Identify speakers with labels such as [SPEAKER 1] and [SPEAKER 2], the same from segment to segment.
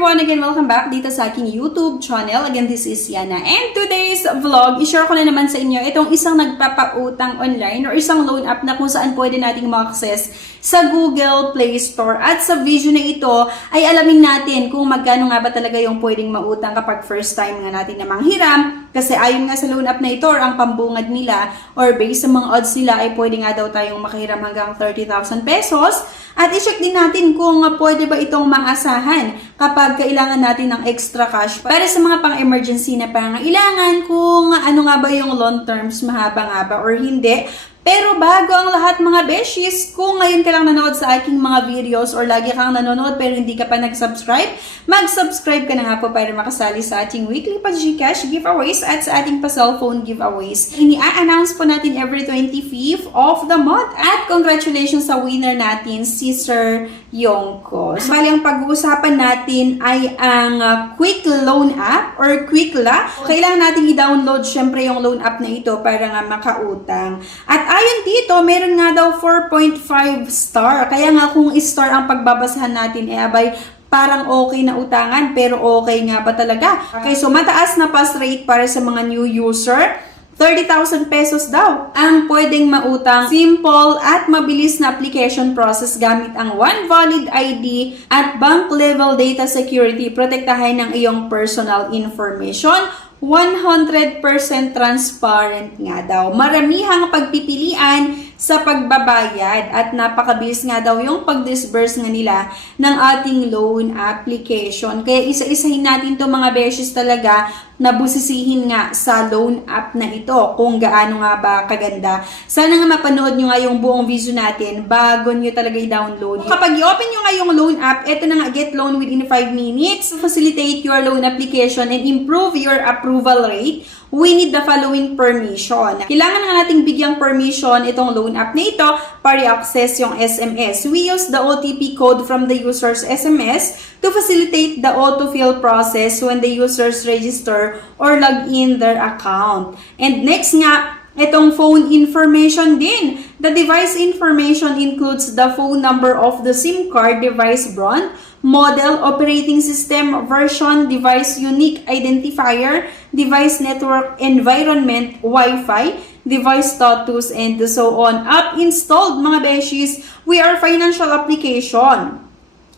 [SPEAKER 1] everyone! Again, welcome back dito sa aking YouTube channel. Again, this is Yana. And today's vlog, i-share ko na naman sa inyo itong isang nagpapautang online or isang loan app na kung saan pwede nating ma-access sa Google Play Store. At sa video na ito, ay alamin natin kung magkano nga ba talaga yung pwedeng mautang kapag first time nga natin na manghiram. Kasi ayon nga sa loan app na ito or ang pambungad nila or based sa mga odds nila ay pwede nga daw tayong makahiram hanggang 30,000 pesos. At i-check din natin kung pwede ba itong maasahan kapag kailangan natin ng extra cash para sa mga pang-emergency na pangailangan kung ano nga ba yung long terms, mahaba nga ba or hindi. Pero bago ang lahat mga beshies, kung ngayon ka lang nanonood sa aking mga videos or lagi kang nanonood pero hindi ka pa nag-subscribe, mag-subscribe ka na nga po para makasali sa ating weekly pa-Gcash giveaways at sa ating pa-cellphone giveaways. Ini-announce po natin every 25th of the month at congratulations sa winner natin, si Sir Yongko. So, bali ang pag-uusapan natin ay ang uh, Quick Loan App or Quickla. Kailangan natin i-download syempre yung loan app na ito para nga makautang. At ayon dito, meron nga daw 4.5 star. Kaya nga kung star ang pagbabasahan natin, eh abay, parang okay na utangan pero okay nga ba talaga? Okay, so mataas na pass rate para sa mga new user. 30,000 pesos daw ang pwedeng mautang. Simple at mabilis na application process gamit ang One Valid ID at bank level data security. Protektahan ng iyong personal information 100% transparent nga daw. Maramihang pagpipilian sa pagbabayad at napakabilis nga daw yung pag-disburse nga nila ng ating loan application. Kaya isa-isahin natin to mga beses talaga na busisihin nga sa loan app na ito kung gaano nga ba kaganda. Sana nga mapanood nyo nga yung buong video natin bago nyo talaga i-download. Kapag i-open nyo nga yung loan app, ito na nga get loan within 5 minutes, facilitate your loan application and improve your approval rate we need the following permission. Kailangan nga nating bigyang permission itong loan app na ito para i-access yung SMS. We use the OTP code from the user's SMS to facilitate the autofill process when the users register or log in their account. And next nga, Itong phone information din. The device information includes the phone number of the SIM card device brand, model, operating system, version, device unique identifier, device network environment, Wi-Fi, device status, and so on. App installed, mga beshies, we are financial application.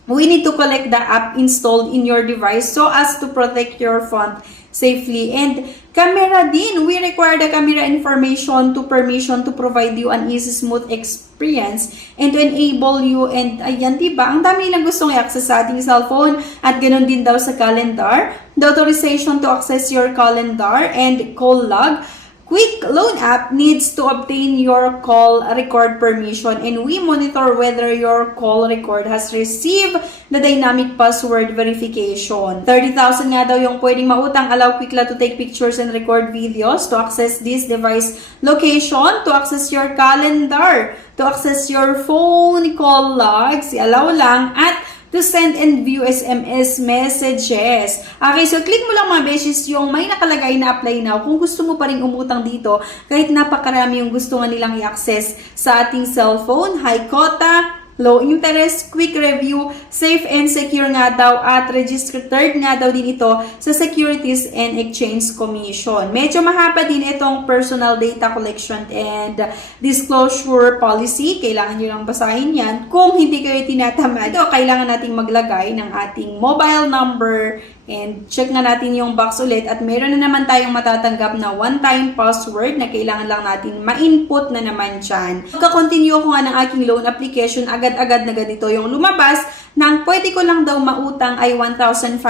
[SPEAKER 1] We need to collect the app installed in your device so as to protect your fund safely. And camera din, we require the camera information to permission to provide you an easy, smooth experience and to enable you and ayan, diba? Ang dami nilang gustong i-access sa ating cellphone at ganun din daw sa calendar. The authorization to access your calendar and call log Quick Loan app needs to obtain your call record permission and we monitor whether your call record has received the dynamic password verification. 30,000 nga daw yung pwedeng mautang. Allow Quickla to take pictures and record videos to access this device location, to access your calendar, to access your phone call logs. Allow lang at to send and view SMS messages. Okay, so click mo lang mga beses yung may nakalagay na apply now kung gusto mo pa rin umutang dito kahit napakarami yung gusto nga nilang i-access sa ating cellphone. High quota, low interest, quick review, safe and secure nga daw at registered nga daw din ito sa Securities and Exchange Commission. Medyo mahaba din itong personal data collection and disclosure policy. Kailangan nyo lang basahin yan. Kung hindi kayo tinatamad, o kailangan nating maglagay ng ating mobile number And check na natin yung box ulit at meron na naman tayong matatanggap na one-time password na kailangan lang natin ma-input na naman dyan. Pagka-continue ko nga ng aking loan application, agad-agad na ganito yung lumabas nang pwede ko lang daw mautang ay 1,520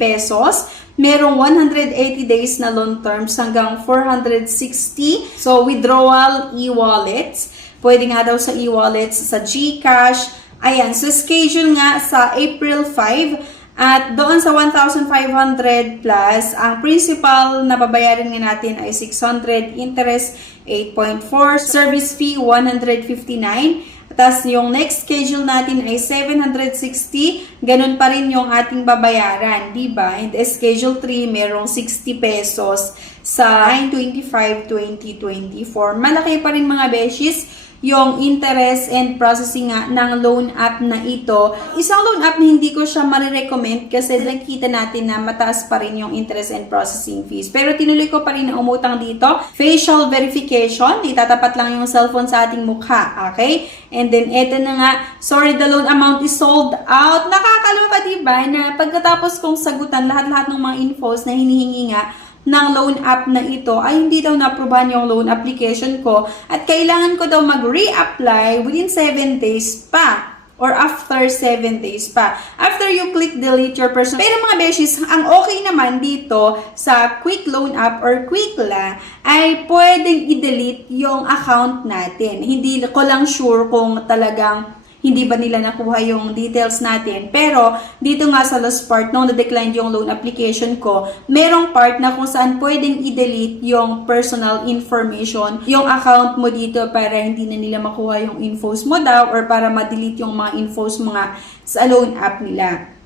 [SPEAKER 1] pesos. Merong 180 days na loan terms hanggang 460. So, withdrawal e-wallets. Pwede nga daw sa e-wallets, sa GCash. Ayan, so schedule nga sa April 5 at doon sa 1,500 plus, ang principal na babayaran nga natin ay 600, interest 8.4, service fee 159, tapos yung next schedule natin ay 760, ganun pa rin yung ating babayaran, di ba? And schedule 3, merong 60 pesos sa 925-2024. Malaki pa rin mga beshies yung interest and processing nga ng loan app na ito. Isang loan app na hindi ko siya marirecommend kasi nakikita natin na mataas pa rin yung interest and processing fees. Pero tinuloy ko pa rin na umutang dito. Facial verification, itatapat lang yung cellphone sa ating mukha. Okay? And then, eto na nga, sorry, the loan amount is sold out. Nakakaloka, diba, na pagkatapos kong sagutan lahat-lahat ng mga infos na hinihingi nga, ng loan app na ito ay hindi daw na-aprobahan yung loan application ko at kailangan ko daw mag-reapply within 7 days pa or after 7 days pa. After you click delete your personal. Pero mga beshies, ang okay naman dito sa quick loan app or quickla ay pwedeng i-delete yung account natin. Hindi ko lang sure kung talagang hindi ba nila nakuha yung details natin. Pero, dito nga sa last part, nung na-decline yung loan application ko, merong part na kung saan pwedeng i-delete yung personal information, yung account mo dito para hindi na nila makuha yung infos mo daw or para ma-delete yung mga infos mga sa loan app nila.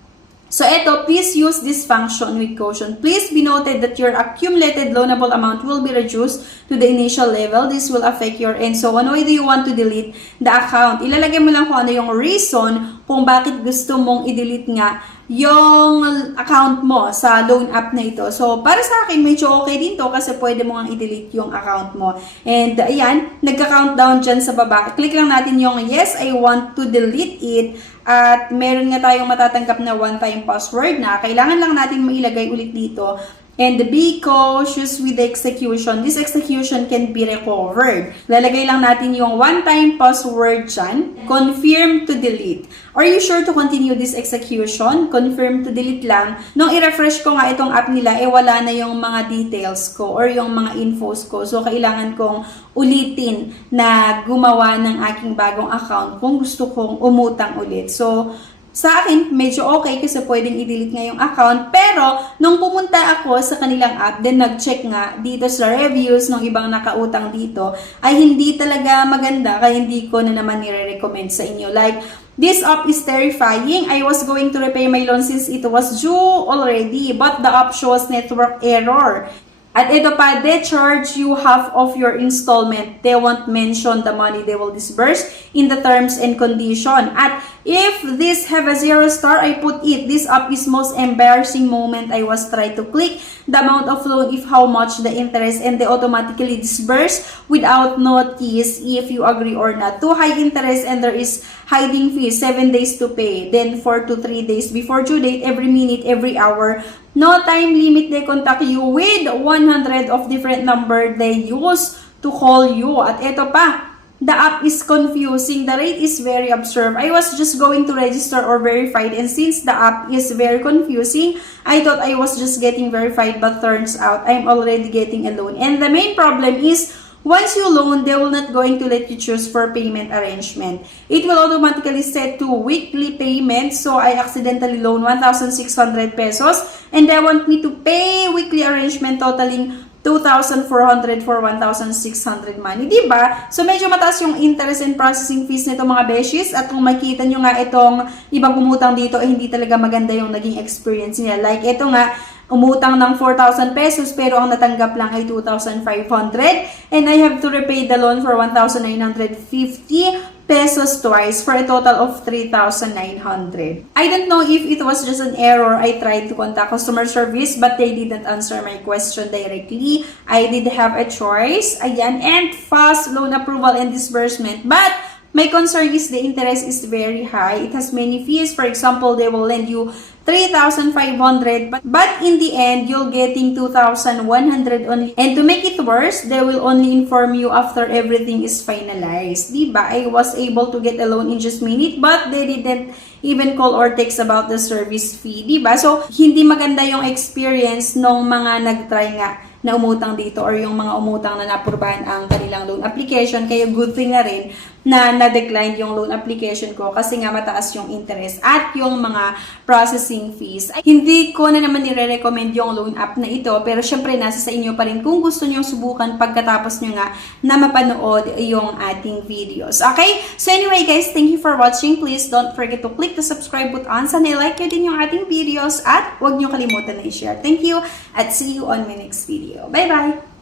[SPEAKER 1] So, eto, please use this function with caution. Please be noted that your accumulated loanable amount will be reduced to the initial level. This will affect your end. So, ano do you want to delete the account? Ilalagay mo lang kung ano yung reason kung bakit gusto mong i-delete nga yung account mo sa loan app na ito. So, para sa akin, medyo okay din to kasi pwede mo nga i-delete yung account mo. And, ayan, nagka-countdown dyan sa baba. Click lang natin yung yes, I want to delete it. At meron nga tayong matatanggap na one-time password na kailangan lang natin mailagay ulit dito. And be cautious with the execution. This execution can be recovered. Lalagay lang natin yung one-time password dyan. Confirm to delete. Are you sure to continue this execution? Confirm to delete lang. Nung i-refresh ko nga itong app nila, eh wala na yung mga details ko or yung mga infos ko. So, kailangan kong ulitin na gumawa ng aking bagong account kung gusto kong umutang ulit. So, sa akin, medyo okay kasi pwedeng i-delete nga yung account. Pero, nung pumunta ako sa kanilang app, then nag-check nga dito sa reviews ng ibang nakautang dito, ay hindi talaga maganda, kaya hindi ko na naman nire-recommend sa inyo. Like, this app is terrifying. I was going to repay my loan since it was due already, but the app shows network error. At ito pa, they charge you half of your installment. They won't mention the money they will disburse in the terms and condition. At if this have a zero star, I put it. This up is most embarrassing moment I was trying to click the amount of loan if how much the interest and they automatically disburse without notice if you agree or not. Too high interest and there is hiding fees, 7 days to pay. Then 4 to 3 days before due date, every minute, every hour. No time limit, they contact you with 100 of different number they use to call you. At ito pa, the app is confusing. The rate is very absurd. I was just going to register or verified and since the app is very confusing, I thought I was just getting verified but turns out I'm already getting a loan. And the main problem is Once you loan, they will not going to let you choose for payment arrangement. It will automatically set to weekly payment. So, I accidentally loan 1,600 pesos and they want me to pay weekly arrangement totaling 2,400 for 1,600 money. di ba? So, medyo mataas yung interest and processing fees nito mga beshies. At kung makita nyo nga itong ibang umutang dito, eh, hindi talaga maganda yung naging experience nila. Like, ito nga, umutang ng 4,000 pesos pero ang natanggap lang ay 2,500 and I have to repay the loan for 1,950 pesos twice for a total of 3,900. I don't know if it was just an error. I tried to contact customer service but they didn't answer my question directly. I did have a choice. Ayan. And fast loan approval and disbursement. But my concern is the interest is very high. It has many fees. For example, they will lend you 3,500 but, but in the end, you'll getting 2,100 only. And to make it worse, they will only inform you after everything is finalized. Diba? I was able to get a loan in just minute but they didn't even call or text about the service fee. Diba? So, hindi maganda yung experience nung mga nag-try nga na umutang dito or yung mga umutang na napurbahan ang kanilang loan application. Kaya good thing na rin na na-decline yung loan application ko kasi nga mataas yung interest at yung mga processing fees. Ay, hindi ko na naman nire-recommend yung loan app na ito pero syempre nasa sa inyo pa rin kung gusto nyo subukan pagkatapos nyo nga na mapanood yung ating videos. Okay? So anyway guys, thank you for watching. Please don't forget to click the subscribe button. Sana like nyo din yung ating videos at huwag nyo kalimutan na i-share. Thank you at see you on my next video. Bye-bye!